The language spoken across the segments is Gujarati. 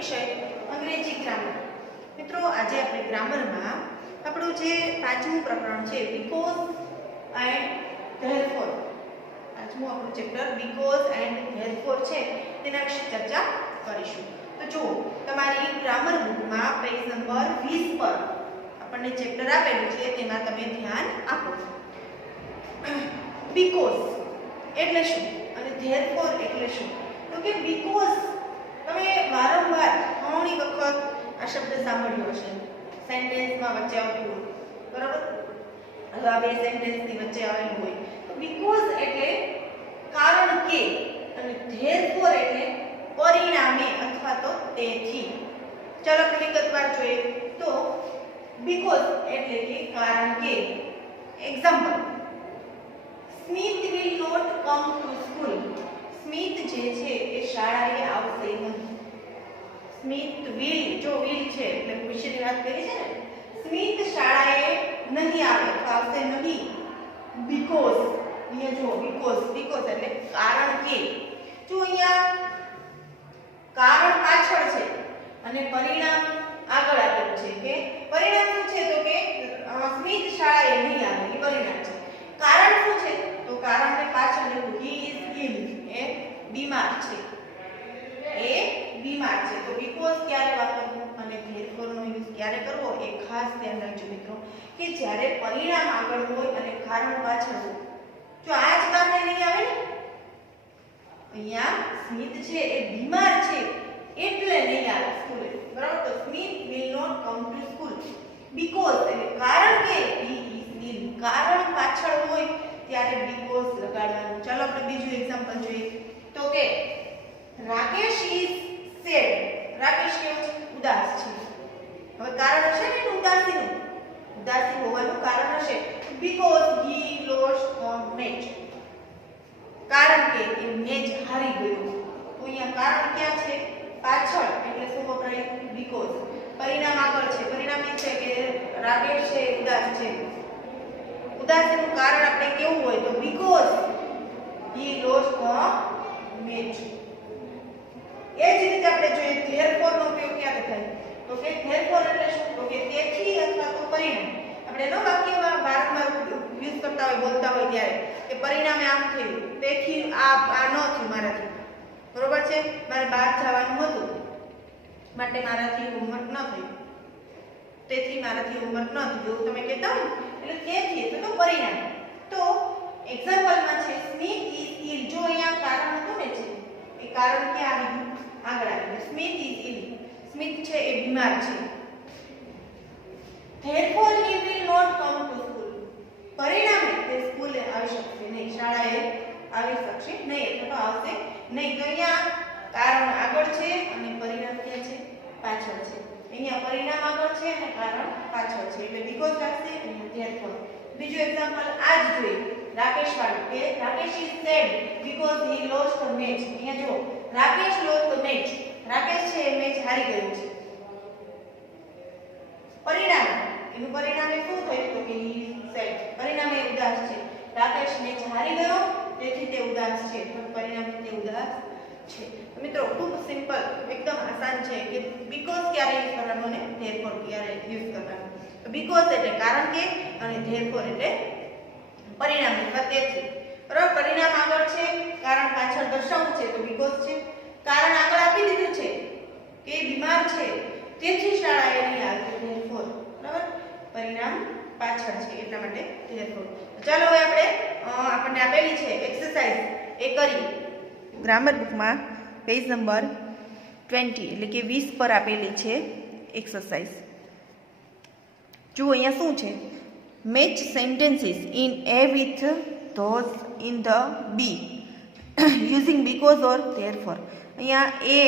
વિષય અંગ્રેજી ગ્રામર. મિત્રો આજે આપણે ગ્રામરમાં આપણું જે પાંચમું પ્રકરણ છે બીકોઝ એન્ડ ધેરફોર, પાંચમું આપણું ચેપ્ટર બીકોઝ એન્ડ ધેરફોર છે તેના વિશે ચર્ચા કરીશું. તો જુઓ, તમારી ગ્રામર બુકમાં પેજ નંબર 20 પર આપણને ચેપ્ટર આપેલું છે, તેમાં તમે ધ્યાન આપો. બીકોઝ એટલે શું અને ધેરફોર એટલે શું? તો કે બીકોઝ તમે વારંવાર ઘણી વખત આ શબ્દ સાંભળ્યો હશે, સેન્ટેન્સમાં વચ્ચે આવતું હોય, બરાબર? હવે આ બે સેન્ટેન્સની વચ્ચે આવેલું હોય તો બીકોઝ એટલે કારણ કે અને ધેરફોર એટલે પરિણામે અથવા તો તેથી. ચાલો આપણે વિગતવાર જોઈએ. તો બીકોઝ એટલે કે કારણ કે. Example, Smith will not come to school. Smith જે છે એ શાળાએ આવશે નહીં. સ્મિથ વિલ, જો વિલ છે એટલે ભવિષ્યની વાત કરી છે ને. સ્મિથ શાળાએ નહીં આવે અથવા આવશે નહીં બીકોઝ. અહીંયા જો બીકોઝ એટલે કારણ કે. જો અહીંયા કારણ પાછળ છે અને પરિણામ આગળ આપેલું છે કે પરિણામ શું છે? તો કે સ્મિથ શાળાએ નહીં આવે એ પરિણામ છે. કારણ શું છે? તો કારણને પાછળ હી ઇઝ ઇલ, એ બીમાર છે, એ બીમાર છે. તો બીકોઝ ક્યારે વાપરવું અને ધેરફોર નો યુઝ ક્યારે કરવો એ ખાસ ધ્યાન રાખજો મિત્રો, કે જ્યારે પરિણામ આગળ હોય અને કારણ પાછળ હોય. જો આ જ કારણે નહીં આવે ને, અહીંયા સ્મિથ છે એ બીમાર છે એટલે નહીં આવે સ્કૂલે, બરાબર? તો Smith will not come to school because એટલે કારણ કે હી ઇઝ ઇલ, કારણ પાછળ હોય ત્યારે બીકોઝ લગાડવાનું. ચાલો આપણે બીજું એક્ઝામ્પલ જોઈએ. તો કે રાકેશ ઇઝ સેડ. રાકેશ કેવો છે? ઉદાસ છે. હવે કારણ હશે ને ઉદાસીનું, ઉદાસી હોવાનું કારણ હશે because he lost the match. કારણ કે એ મેચ હારી ગયો. તો અહીંયા કારણ ક્યાં છે? પાછળ, એટલે શું વપરાય? બીકોઝ. પરિણામ આગળ છે. પરિણામ એ છે કે રાકેશ છે ઉદાસ છે. ઉદાસીનું કારણ આપણે કેવું હોય? તો because he lost the match. એ જ રીતે આપણે જોઈએ ધેરફોર નો ઉપયોગ ક્યારે થાય? તો કે ધેરફોર એટલે શું? તો કે તેથી અથવા તો પરિણામ. આપણે નો વાક્યમાં વારંવાર યુઝ કરતા હોય, બોલતા હોય ત્યારે કે પરિણામે આમ થયું, તેથી આ ન થયું મારાથી, બરોબર છે? મારે બહાર જવાનું હતું માટે મારાથી હોમવર્ક ન થયું, તેથી મારાથી હોમવર્ક ન થયું, એવું તમે કહેતા હોય એટલે તેથી એટલે તો પરિણામ. તો એક્ઝામ્પલમાં છે સ્મિથ ઇઝ ઇલ. જો અહીંયા કારણ હતું ને છે એ કારણ ક્યાં આવી ગયું? આગળ આવ્યું. સ્મિથ ઇઝ ઇલ, સ્મિથ છે એ બીમાર છે. Therefore he will not come to school. પરિણામે તે સ્કૂલે આવી શકશે નહીં, શાળાએ આવી શકશે નહીં અથવા તો આવશે નહીં. તો અહીંયા કારણ આગળ છે અને પરિણામ ક્યાં છે? પાછળ છે. અહીંયા પરિણામ આગળ છે અને કારણ પાછળ છે, એટલે બીકોઝ લાગશે અને therefore. બીજું એક્ઝામ્પલ આ જ જોઈએ, રાકેશ વાળું, કે Rakesh is sad because he lost the match. અહીંયા જો Rakesh lost the match, Rakesh છે એ મેચ હારી ગયો છે. પરિણામ, એનું પરિણામ શું થયું? તો કે હી સેડ, પરિણામે ઉદાસ છે. રાકેશ મેચ હારી ગયો તેથી તે ઉદાસ છે, તો પરિણામે તે ઉદાસ છે. તો મિત્રો ખૂબ સિમ્પલ, એકદમ આસાન છે કે બીકોઝ ક્યારે યુઝ કરવાનો અને ધેરફોર ક્યારે યુઝ કરવાનો. તો બીકોઝ એટલે કારણ કે અને ધેરફોર એટલે પરિણામ અથવા તેથી, બરાબર? પરિણામ આગળ છે, કારણ પાછળ દર્શાવવું છે તો બીકોઝ છે. કારણ આગળ આપી દીધું છે કે બીમાર છે તેથી શાળાએ નહીં આવે, ધેરફોર, બરાબર? પરિણામ પાછળ છે એટલા માટે ધેરફોર. ચાલો હવે આપણે આપણને આપેલી છે એક્સરસાઇઝ એ કરી. ગ્રામર બુકમાં પેજ નંબર 20 એટલે કે 20 પર આપેલી છે એક્સરસાઇઝ. જુઓ અહીંયા શું છે? Match sentences in A with those in the B using because or therefore. અહીંયા એ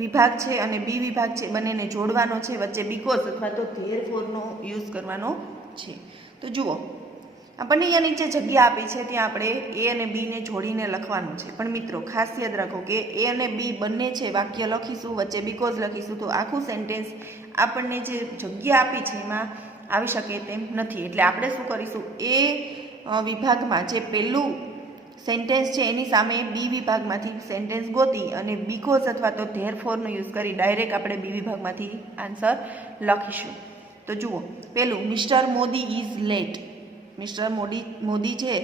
વિભાગ છે અને બી વિભાગ છે, બંનેને જોડવાનો છે, વચ્ચે બીકોઝ અથવા તો ધેરફોરનો યુઝ કરવાનો છે. તો જુઓ, આપણને અહીંયા નીચે જગ્યા આપી છે, ત્યાં આપણે એ અને બીને જોડીને લખવાનું છે. પણ મિત્રો ખાસ યાદ રાખો કે એ અને બી બંને છે વાક્ય લખીશું, વચ્ચે બીકોઝ લખીશું તો આખું સેન્ટેન્સ આપણને જે જગ્યા આપી છે એમાં આવી શકે તેમ નથી. એટલે આપણે શું કરીશું? એ વિભાગમાં જે પહેલું સેન્ટેન્સ છે એની સામે બી વિભાગમાંથી સેન્ટેન્સ ગોતી અને બીકોઝ અથવા તો ધેરફોરનો યુઝ કરી ડાયરેક્ટ આપણે બી વિભાગમાંથી આન્સર લખીશું. તો જુઓ, પહેલું mister Modi is late. Mister Modi છે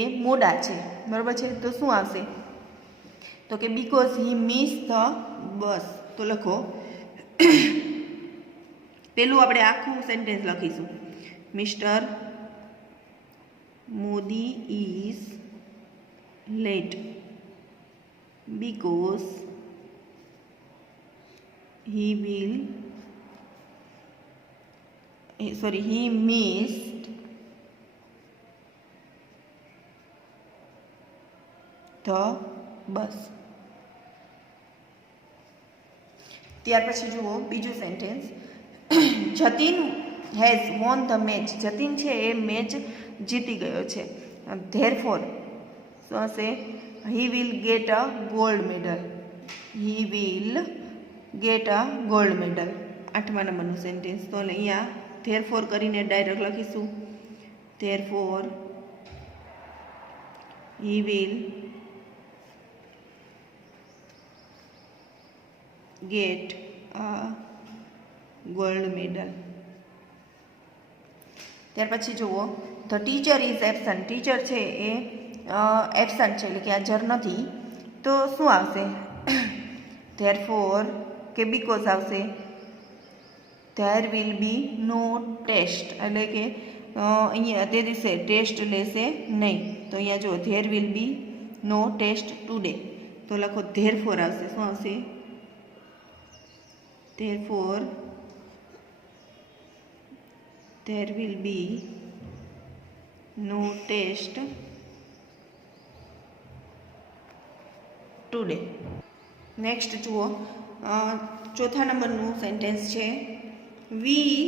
એ મોડા છે, બરાબર છે. તો શું આવશે? તો કે because he miss the bus. તો લખો પેલું આપણે આખું સેન્ટેન્સ લખીશું. Mister Modi is late because he missed the bus. ત્યાર પછી જુઓ બીજું sentence. Jatin has won the match. Jatin છે એ મેચ જીતી ગયો છે. ધેરફોર શું હશે? he will get a gold medal. he will get a gold medal. 8મા નંબરનું સેન્ટેન્સ. તો અહીંયા ધેરફોર કરીને ડાયરેક્ટ લખીશું. Therefore he will get a gold medal. ત્યાર પછી જુઓ, the teacher is absent. Teacher છે એ એબસન્ટ છે એટલે કે હાજર નથી. તો શું આવશે? ધેરફોર કે બીકોઝ આવશે. There will be no test એટલે કે અહીંયા તે દિવસે ટેસ્ટ લેશે નહીં. તો અહીંયા જો there will be no test today. તો લખો ધેરફોર આવશે. શું આવશે? Therefore there will be no test today. Next જુઓ, ચોથા નંબરનું સેન્ટેન્સ છે. We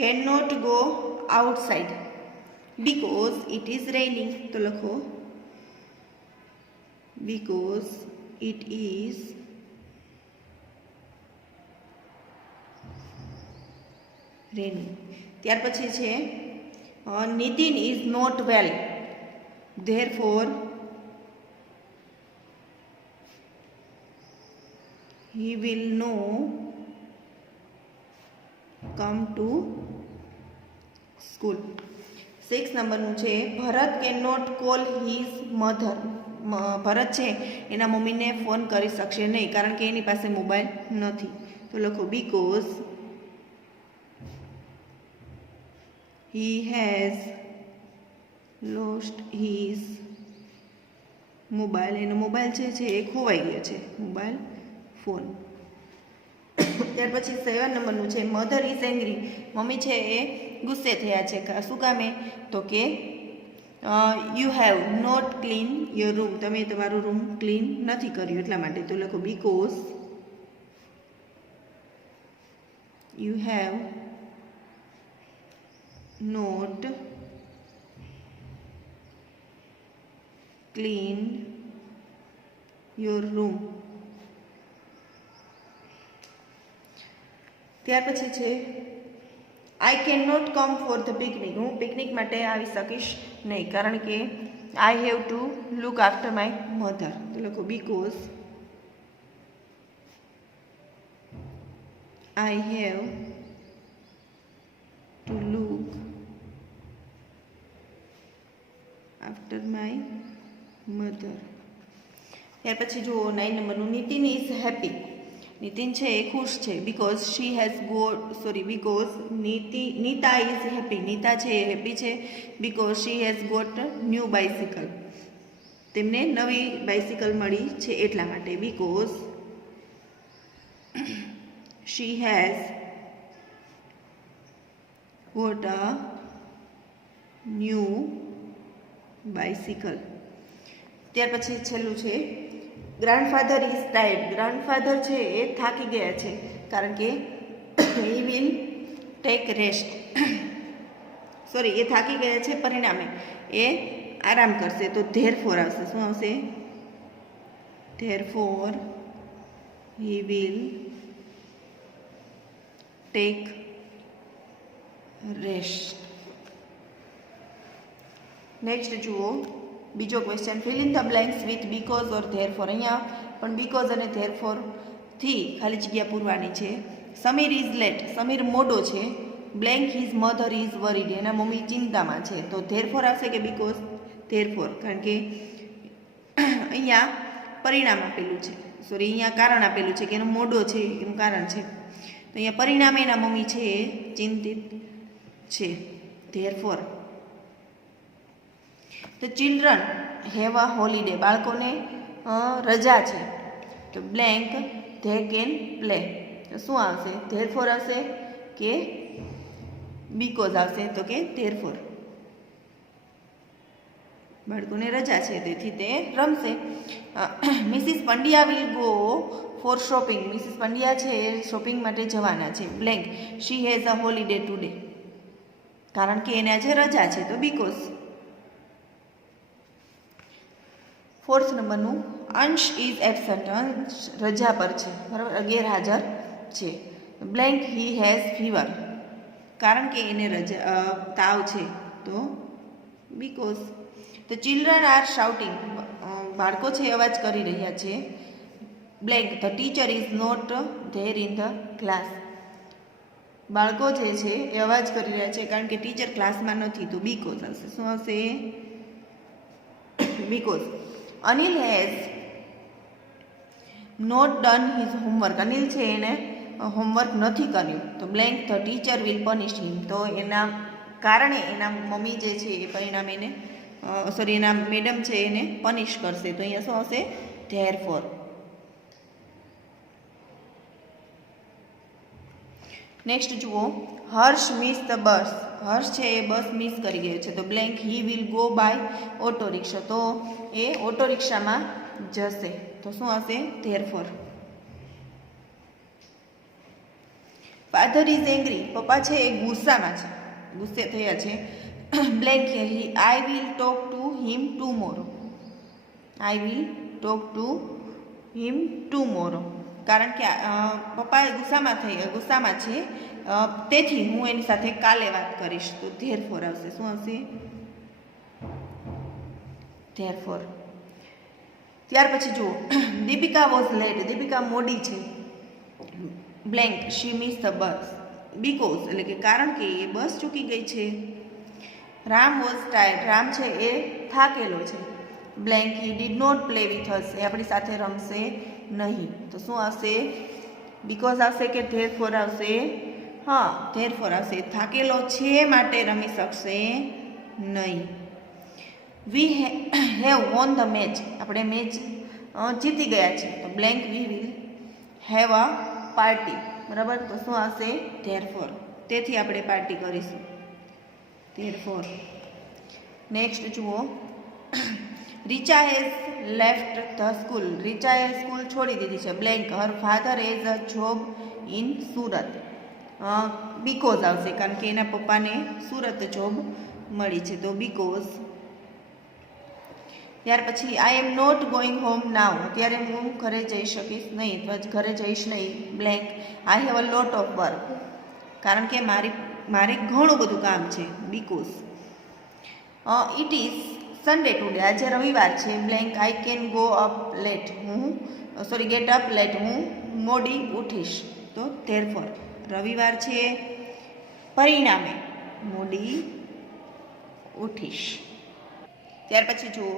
can not go outside because it is raining. તો લખો બીકોઝ ઇટ ઇઝ રેઇનિંગ. ત્યાર પછી છે Nitin is not well. Therefore he will no come to school. 6 નંબરનું છે. Bharat can not call his mother. Bharat છે એના મમ્મીને ફોન કરી શકશે નહીં કારણ કે એની પાસે મોબાઈલ નથી. તો લખો because he has lost his mobile. એનો મોબાઈલ છે એ ખોવાઈ ગયો છે, મોબાઈલ ફોન. ત્યાર પછી 7 નંબરનું છે. Mother is angry. મમ્મી છે એ ગુસ્સે થયા છે. શું કામે? તો કે you have not clean your room. તમે તમારું રૂમ ક્લીન નથી કર્યું એટલા માટે. તો લખો because you have not clean your room. ત્યાર પછી છે I can not come for the picnic. હું પિકનિક માટે આવી શકીશ નહીં કારણ કે I have to look after my mother. તો લખો because I have to look after my mother. ત્યાર પછી જુઓ 9 નંબરનું. Nitin is happy. નીતિન છે એ ખુશ છે because she has because Nita is happy. Nita છે એ હેપી છે because she has got new bicycle. તેમને નવી બાઇસિકલ મળી છે એટલા માટે. Because she has got a new bicycle. ત્યાર પછી છેલ્લું છે ગ્રાન્ડફાધર ઇઝ ટાયર્ડ. ગ્રાન્ડફાધર છે એ થાકી ગયા છે કારણ કે હી વિલ ટેક રેસ્ટ. એ થાકી ગયા છે પરિણામે એ આરામ કરશે. તો ધેરફોર આવશે. શું આવશે? Therefore he will take rest. Next જુઓ બીજો question, fill in the blanks with because or therefore. અહીંયા પણ બીકોઝ અને ધેરફોર થી ખાલી જગ્યા પૂરવાની છે. સમીર ઇઝ લેટ, સમીર મોડો છે. Blank his mother is worried, એના મમ્મી ચિંતામાં છે. તો ધેરફોર આવશે કે બીકોઝ? ધેરફોર, કારણ કે અહીંયા પરિણામ આપેલું છે, સોરી અહીંયા કારણ આપેલું છે કે એનો મોડો છે એનું કારણ છે. તો અહીંયા પરિણામે એના મમ્મી છે એ ચિંતિત છે. Therefore. The children have a holiday, બાળકોને રજા છે. તો બ્લેન્ક ધે કેન પ્લે. તો શું આવશે? ધેરફોર આવશે કે બીકોઝ આવશે? તો કે ધેરફોર. બાળકોને રજા છે તેથી તે રમશે. Mrs Pandya will go for shopping, Mrs Pandya છે એ શોપિંગ માટે જવાના છે. Blank she has a holiday today, કારણ કે એને આજે રજા છે તો બીકોઝ. 4th નંબરનું, અંશ ઇઝ એબસન્ટ, અંશ રજા પર છે, બરાબર, ગેરહાજર છે. બ્લેન્ક હી હેઝ ફીવર, કારણ કે એને રજા તાવ છે તો because. The children are shouting, બાળકો છે અવાજ કરી રહ્યા છે. Blank the teacher is not there in the class, બાળકો જે છે એ અવાજ કરી રહ્યા છે કારણ કે ટીચર ક્લાસમાં નથી તો બીકોઝ આવશે. શું આવશે? Because. Anil has not done his homework, Anil છે એને હોમવર્ક નથી કર્યું તો blank the teacher will punish him, તો એના કારણે એના મમ્મી જે છે એ પરિણામ એને એના મેડમ છે એને પનિશ કરશે. તો અહીંયા શું આવશે? ધેરફોર. નેક્સ્ટ જુઓ, હર્ષ મિસ ધ બસ, હર્ષ છે એ બસ મિસ કરી ગયો છે તો blank he will go by auto rickshaw, તો એ ઓટો રિક્ષામાં જશે. તો શું આવશે? ધેરફોર. ફાધર ઇઝ એંગ્રી, પપ્પા છે એ ગુસ્સામાં છે, ગુસ્સે થયા છે. Blank I will talk to him tomorrow, I will talk to him tomorrow, કારણ કે પપ્પા ગુસ્સામાં છે તેથી હું એની સાથે કાલે વાત કરીશ. તો ધેરફોર આવશે. શું આવશે? ધેરફોર. ત્યાર પછી જુઓ, દીપિકા વોઝ લેટ, દીપિકા મોડી છે. Blank she miss the bus, because એટલે કે કારણ કે એ બસ ચૂકી ગઈ છે. રામ વોઝ ટાયર્ડ, રામ છે એ થાકેલો છે. Blank he did not play with us, એ આપણી સાથે રમશે નહીં. તો શું આવશે? બીકોઝ આવશે કે ધેરફોર આવશે? હા, ધેરફોર આવશે. થાકેલો છે માટે રમી શકશે નહીં. We have von the match, આપણે મેચ જીતી ગયા છે તો blank we will have a party, બરાબર. તો શું આવશે? ધેરફોર. તેથી આપણે પાર્ટી કરીશું. ધેરફોર. નેક્સ્ટ જુઓ, Richa has left the school, રીચાએ સ્કૂલ છોડી દીધી છે. Blank her father has a job in Surat, because આવશે કારણ કે એના પપ્પાને સુરત જોબ મળી છે તો બીકોઝ. ત્યાર પછી I am not going home now, અત્યારે હું ઘરે જઈ શકીશ નહીં, ઘરે જઈશ નહીં. Blank I have a lot of work, કારણ કે મારે ઘણું બધું કામ છે. Because. It is Sunday today, આજે રવિવાર છે. Blank I can go up late, get up late, હું મોડી ઉઠીશ. તો ધેરફોર. રવિવાર છે પરિણામે મોડી ઉઠીશ. ત્યાર પછી જુઓ,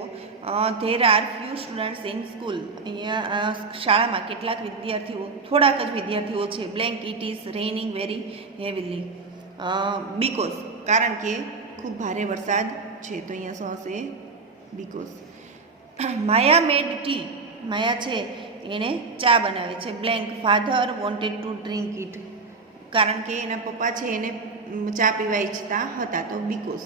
there are few students in school, અહીંયા શાળામાં કેટલાક વિદ્યાર્થીઓ, થોડાક જ વિદ્યાર્થીઓ છે. Blank it is રેઇનિંગ very heavily, because કારણ કે ખૂબ ભારે વરસાદ છે. તો અહીંયા શું હશે? બીકોઝ. માયા મેડ ટી, માયા છે એણે ચા બનાવે છે. Blank father wanted to drink it, કારણ કે એના પપ્પા છે એને ચા પીવા ઈચ્છતા હતા તો બીકોઝ.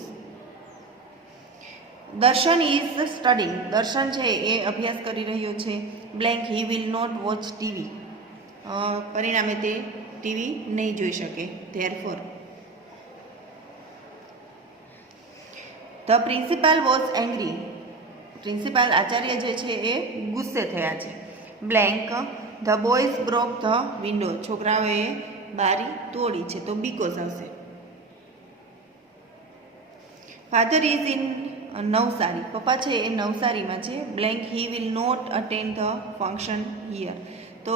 દર્શન ઇઝ સ્ટડિંગ, દર્શન છે એ અભ્યાસ કરી રહ્યો છે. Blank he will not watch TV, પરિણામે તે ટીવી નહીં જોઈ શકે. Therefore. The principal was angry, principal આચાર્ય જે છે એ ગુસ્સે થયા છે. Blank the boys broke the window, છોકરાઓએ બારી તોડી છે તો બીકોઝ આવશે. ફાધર ઇઝ ઇન નવસારી, પપ્પા છે એ નવસારીમાં છે. Blank he will not attend the function here. તો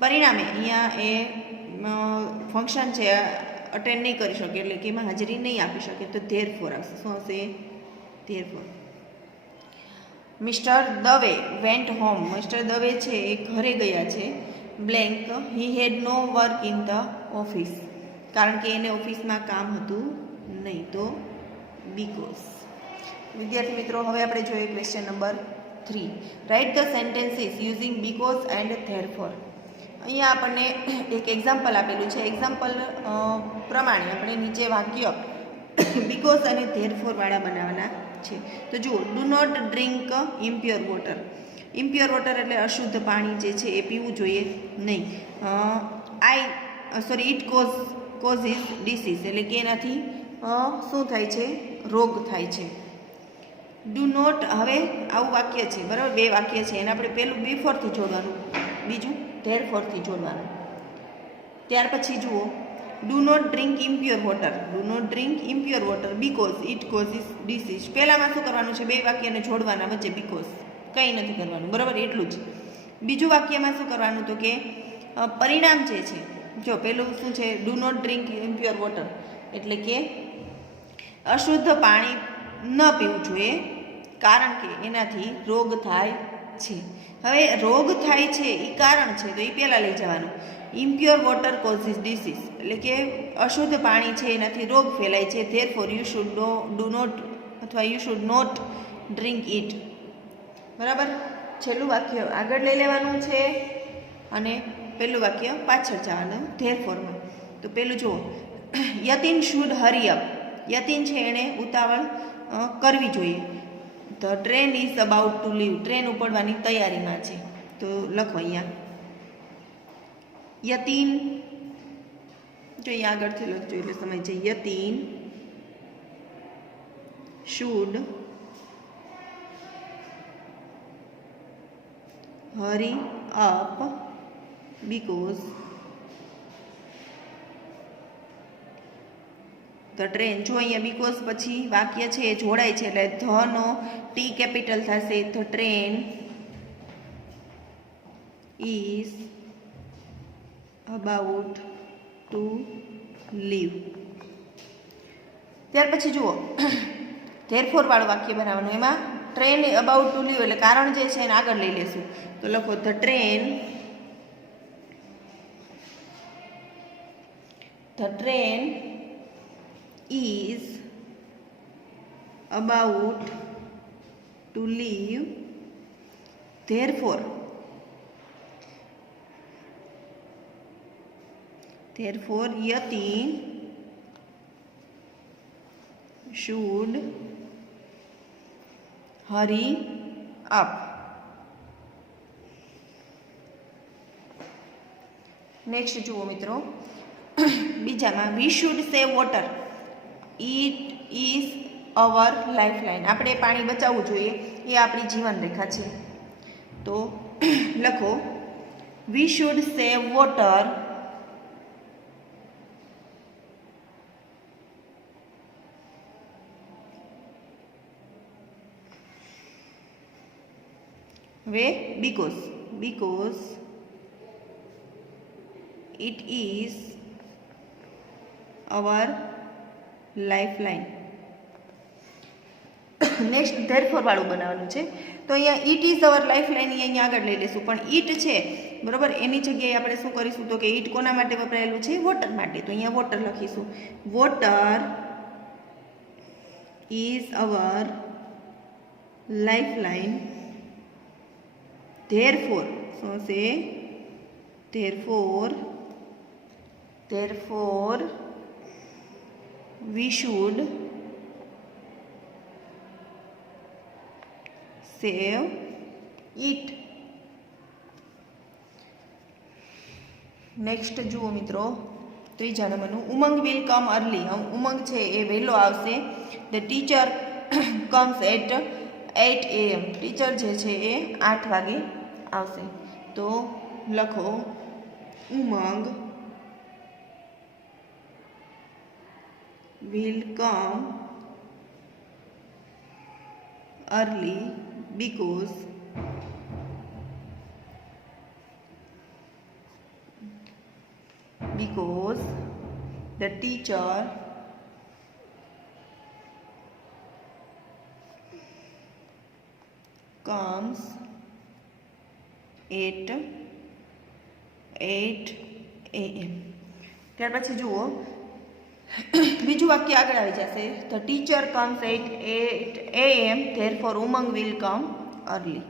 પરિણામે અહીંયા એ ફંક્શન છે અટેન્ડ નહીં કરી શકે, એટલે કે એમાં હાજરી નહીં આપી શકે. તો ધેરફોર આવશે. શું આવશે? Therefore. Mister Dave went home. Mister Dave છે એ ઘરે ગયા છે. Blank he had no work in the office, કારણ કે એને ઓફિસમાં કામ હતું નહીં. તો બીકોઝ. વિદ્યાર્થી મિત્રો, હવે આપણે જોઈએ question number 3. Write the sentences using because and therefore. અહીંયા આપણને એક એક્ઝામ્પલ આપેલું છે. એક્ઝામ્પલ પ્રમાણે આપણે નીચે વાક્ય બીકોઝ અને ધેરફોર વાળા બનાવવાના છે. તો જુઓ, do not drink impure water. Impure water એટલે અશુદ્ધ પાણી જે છે એ પીવું જોઈએ નહીં. ઇટ કોઝિસ ડિસીઝ, એટલે કે એનાથી શું થાય છે? રોગ થાય છે. ડુ નોટ, હવે આવું વાક્ય છે બરાબર, બે વાક્ય છે, એને આપણે પહેલું બિફોરથી જોડવાનું, બીજું ધેરફોરથી જોડવાનું. ત્યાર પછી જુઓ, do not drink impure water. Do not drink impure water because it causes disease. પહેલામાં શું કરવાનું છે? બે વાક્યને જોડવાના, વચ્ચે બીકોઝ, કંઈ નથી કરવાનું બરાબર, એટલું જ. બીજું વાક્યમાં શું કરવાનું? તો કે પરિણામ જે છે, જો પેલું શું છે? Do not drink impure water, એટલે કે અશુદ્ધ પાણી ન પીવું જોઈએ, કારણ કે એનાથી રોગ થાય છે. હવે રોગ થાય છે એ કારણ છે, તો એ પહેલાં લઈ જવાનું. ઇમ્પ્યોર વોટર કોઝિસ ડિસીઝ, એટલે કે અશુદ્ધ પાણી છે એનાથી રોગ ફેલાય છે. Therefore you should do not અથવા you should not drink it. બરાબર. છેલ્લું વાક્ય આગળ લઈ લેવાનું છે અને પહેલું વાક્ય પાછળ જવાનું ધેરફોરમાં. તો પહેલું જુઓ, Yatin should Hari up. Yatin છે એણે ઉતાવળ કરવી જોઈએ. The train is about to leave. Train ઉપડવાની તૈયારીમાં છે. તો લખો અહીંયા યતિન, જો અહીંયા આગળથી લખજો એટલે સમય છે. Yatin should hurry up because the train. જો અહીંયા બીકોઝ પછી વાક્ય છે એ જોડાય છે એટલે ધ નો ટી કેપિટલ થશે. The train is about to leave. ત્યાર પછી જુઓ, ધેરફોર વાળું વાક્ય બનાવવાનું. એમાં ટ્રેન અબાઉટ ટુ લીવ એટલે કારણ જે છે એને આગળ લઈ લેશું. તો લખો the train is about to leave, therefore Yatin should hurry up. Next જુઓ મિત્રો, બીજામાં we should save water. It is our lifeline. આપણે પાણી બચાવવું જોઈએ, એ આપણી જીવન રેખા છે. તો લખો વી શુડ સેવ વોટર હવે because it is our lifeline. Next therefore વાળું બનાવવાનું છે. તો અહીંયા ઇટ ઇઝ અવર લાઈફલાઇન અહીંયા આગળ લઈ લેશું, પણ ઇટ છે બરાબર, એની જગ્યાએ આપણે શું કરીશું? તો કે ઇટ કોના માટે વપરાયેલું છે? વોટર માટે. તો અહીંયા વોટર લખીશું. Water is our lifeline. therefore so say therefore we should save it. Next જુઓ મિત્રો, ત્રીજા નંબરનું ઉમંગ વિલ કમ અર્લી. ઉમંગ છે એ વહેલો આવશે. The teacher comes at 8 AM. Teacher જે છે એ 8 વાગે આવશે. તો લખો ઉમંગ will come early because the teacher comes at 8 AM. ત્યાર પછી જુઓ બીજું વાક્ય આગળ આવી જશે. The teacher comes at 8 AM, therefore Umang will come early.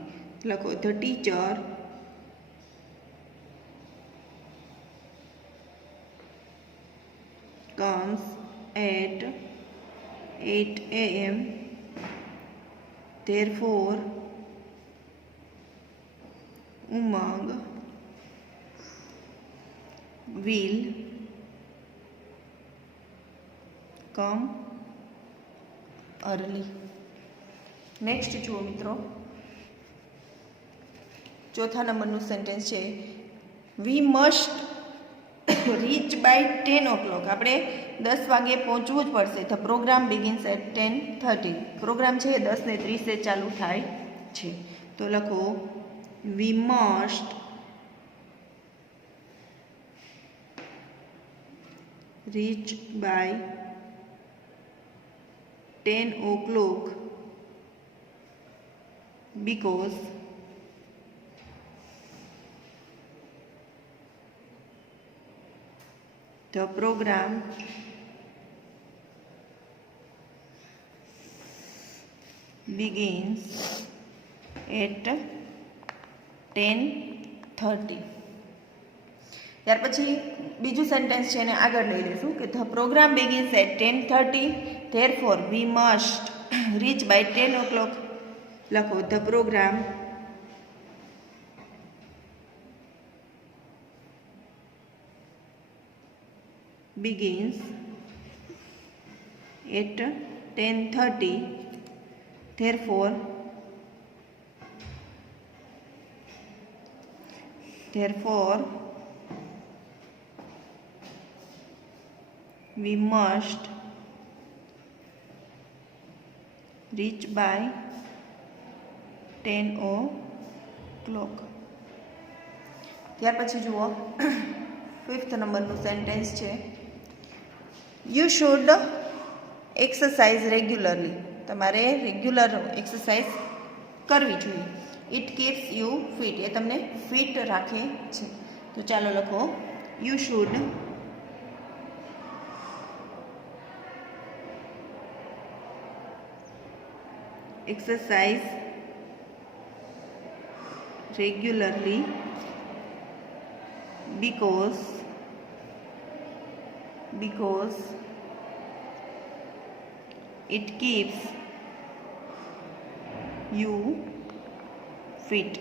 લખો the teacher comes at 8 AM, therefore Umang will come early. Next જુઓ મિત્રો, ચોથા નંબરનું સેન્ટેન્સ છે વી મસ્ટ રીચ બાય 10 o'clock. આપણે 10 વાગે પહોંચવું જ પડશે. The programme begins at 10:30. Programme છે 10:30 ચાલુ થાય છે. તો લખો we must reach by 10 o'clock because the program begins at 10:30. ત્યાર પછી બીજું સેન્ટેન્સ છે એને આગળ લઈ લઈશું કે the programme begins at 10:30, therefore we must reach by 10 o'clock. લખો the programme begins at 10:30, therefore we must reach by 10 o'clock. ત્યાર પછી જુઓ 5th નંબરનું સેન્ટેન્સ છે યુ શુડ એક્સરસાઇઝ રેગ્યુલરલી. તમારે રેગ્યુલર એક્સરસાઇઝ કરવી જોઈએ. It keeps you fit. એ તમને ફિટ રાખે છે. તો ચાલો લખો you should exercise regularly because it keeps you fit.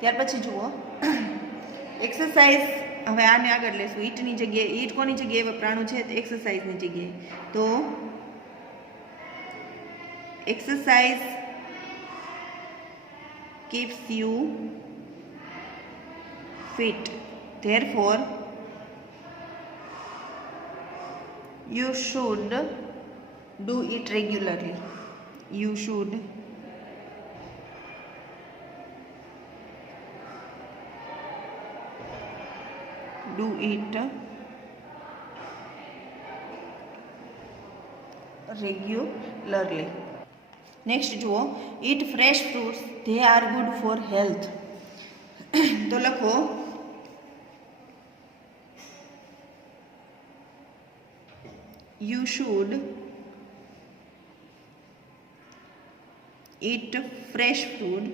ત્યાર પછી જુઓ એક્સરસાઇઝ, હવે આને આગળ લેશું. ઈટની જગ્યાએ ઈટ કોની જગ્યાએ વપરાણું છે? તો એક્સરસાઇઝની જગ્યાએ. તો exercise keeps you fit, therefore you should do it regularly. You should do it regularly. Next જુઓ eat fresh fruits, they are good for health. તો લખો you should eat fresh food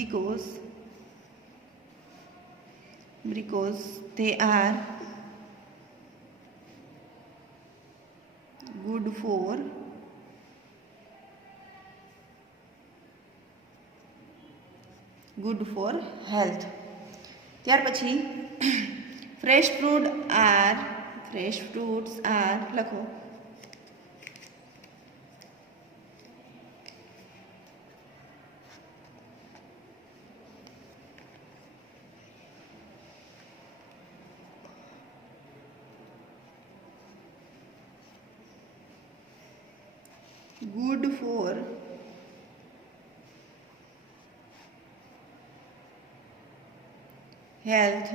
because they are good for health. ત્યાર પછી fresh fruits are લખો good for health,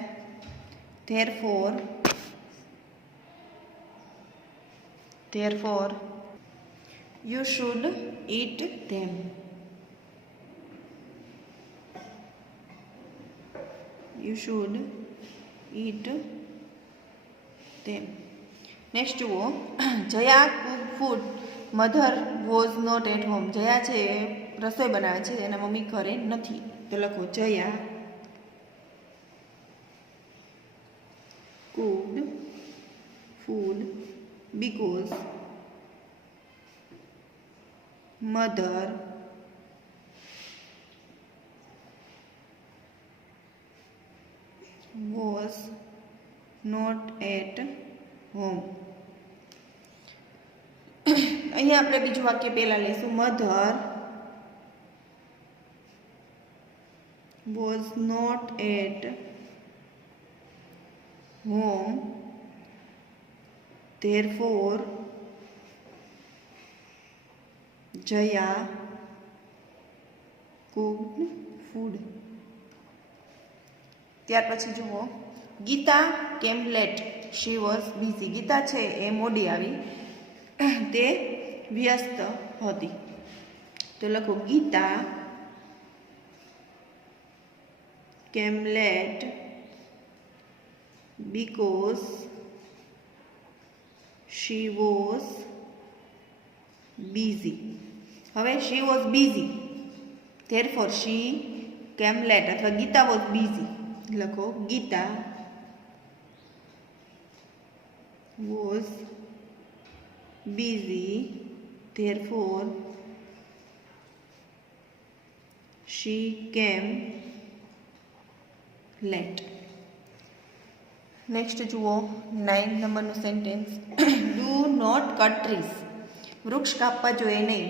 therefore you should eat them. You should eat them. Next જુઓ, જયા cook food, mother was not at home. જયા છે એ રસોઈ બનાવે છે, એના મમ્મી ઘરે નથી. તો લખો જયા cooked food because mother was not at home. અહીંયા આપણે બીજું વાક્ય પહેલા લઈશું. Mother was not at home, therefore Jaya cooked food. ત્યાર પછી જુઓ, Gita came late, she was busy. Gita છે એ મોડી આવી, તે વ્યસ્ત હતી. તો લખો Gita came late because she was busy. હવે she was busy, therefore she came late. અથવા ગીતા was busy. લખો Gita was busy, therefore she came late. Next જુઓ 9 નંબરનું sentence. Do not cut trees. વૃક્ષ કાપવા જોઈએ નહીં.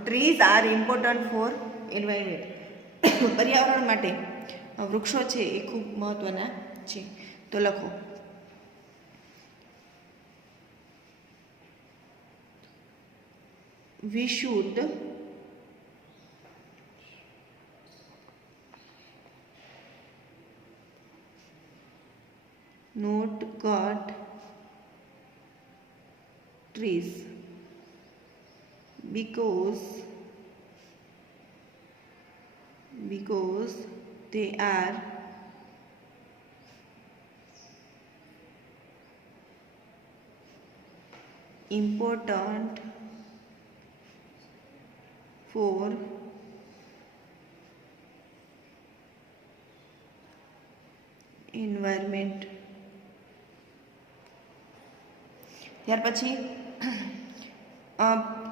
Trees are important for environment. પર્યાવરણ માટે વૃક્ષો છે એ ખૂબ મહત્ત્વના છે. તો લખો we should not cut trees because they are important for environment. ત્યાર પછી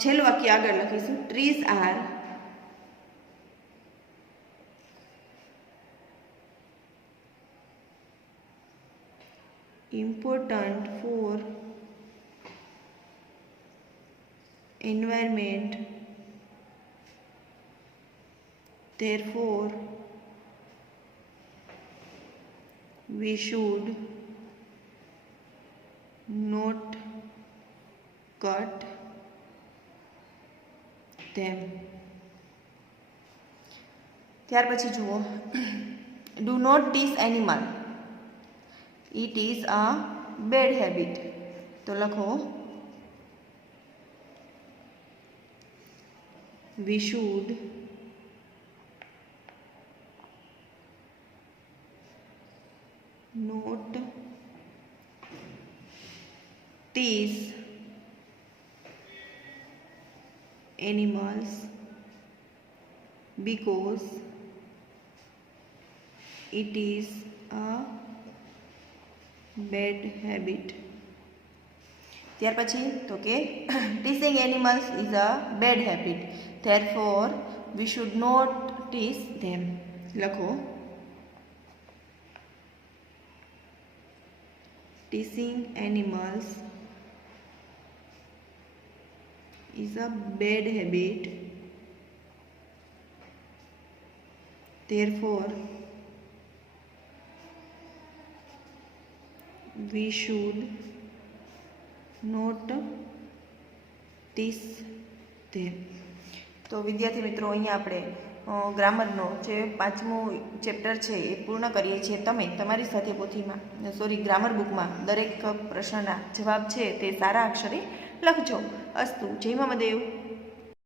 છેલ્લું વાક્ય આગળ લખીશું. Trees are important for environment, therefore we should not cut them. ત્યાર પછી જુઓ, do not tease animal, it is a bad habit. તો લખો we should not tease animals because it is a bad habit. ત્યાર પછી તો કે teasing animals is a bad habit, therefore we should not tease them. લખો teasing animals is a bad habit, therefore we should not tease there. તો વિદ્યાર્થી મિત્રો, અહીંયા આપણે ગ્રામરનો જે 5મું ચેપ્ટર છે એ પૂર્ણ કરીએ છીએ. તમે તમારી સાથે પોથીમાં ગ્રામર બુકમાં દરેક પ્રશ્નના જવાબ છે તે સારા અક્ષરે લખજો. અસ્તુ. જય મહાદેવ.